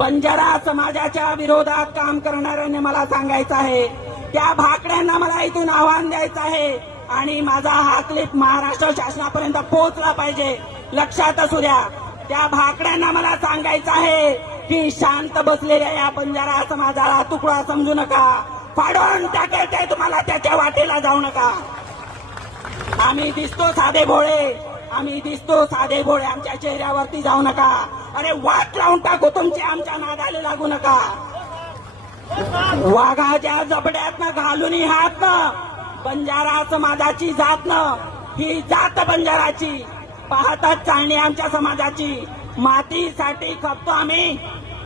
बंजारा समाजाच्या विरोधात काम करणाऱ्यांनी मला सांगायचं आहे, त्या भाकड्यांना मला इथून आव्हान द्यायचं आहे आणि माझा हा क्लिप महाराष्ट्र शासनापर्यंत पोहोचला पाहिजे. लक्षात असू द्या, त्या भाकड्यांना मला सांगायचं आहे की शांत बसलेल्या या बंजारा समाजाला तुकडा समजू नका, फाडून टाकायचंय तुम्हाला, त्याच्या वाटेला जाऊ नका. आम्ही दिसतो साधे भोळे, आमच्या चेहऱ्यावरती जाऊ नका. अरे वाट लावून टाकू तुमची, आमच्या नादाला लागू नका. वाघाच्या जबड्यातनं घालून हातनं बंजारा समाजाची जातनं, ही जात बंजाराची पाहतात चालणी आमच्या समाजाची. मातीसाठी खपतो आम्ही,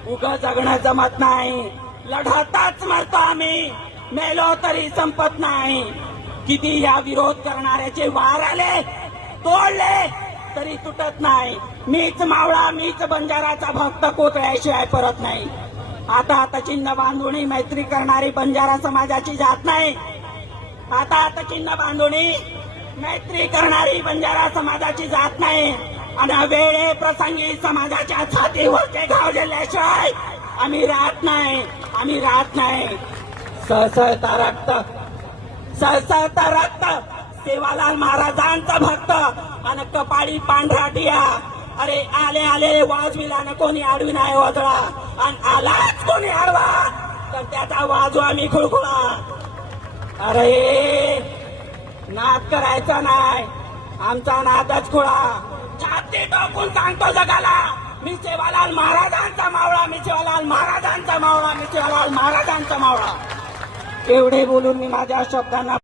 उगं जगणं जमत नाही. लढतच मरतो आम्ही, मेलो तरी संपत नाही. किती या विरोध करणाऱ्याचे वार आले, तोडले तरी तुटत नाही. मीच मावळा, मीच बंजाराचा भक्त कोतळ्याशिवाय परत नाही. आता चिन्ह बांधून मैत्री करणारी बंजारा समाजाची जात नाही. आता चिन्ह बांधून मैत्री करणारी बंजारा समाजाची जात नाही. आणि वेळे प्रसंगी समाजाच्या छातीवरचे घाव झेलल्याशिवाय आम्ही राहत नाही. सळसळता रक्त सेवालाल महाराजांचा भक्त आणि कपाळी पांढरा टिया. अरे आले वाजविला न कोणी आडवी नाही वाजळा, आणि आलाच कोणी आडवा तर त्याचा वाजू आम्ही खुळखुळा. अरे नाद करायचा नाही, आमचा नादच खुळा. छाती टोकून सांगतो जगाला, मी सेवालाल महाराजांचा मावळा. एवढे बोलून मी माझ्या शब्दांना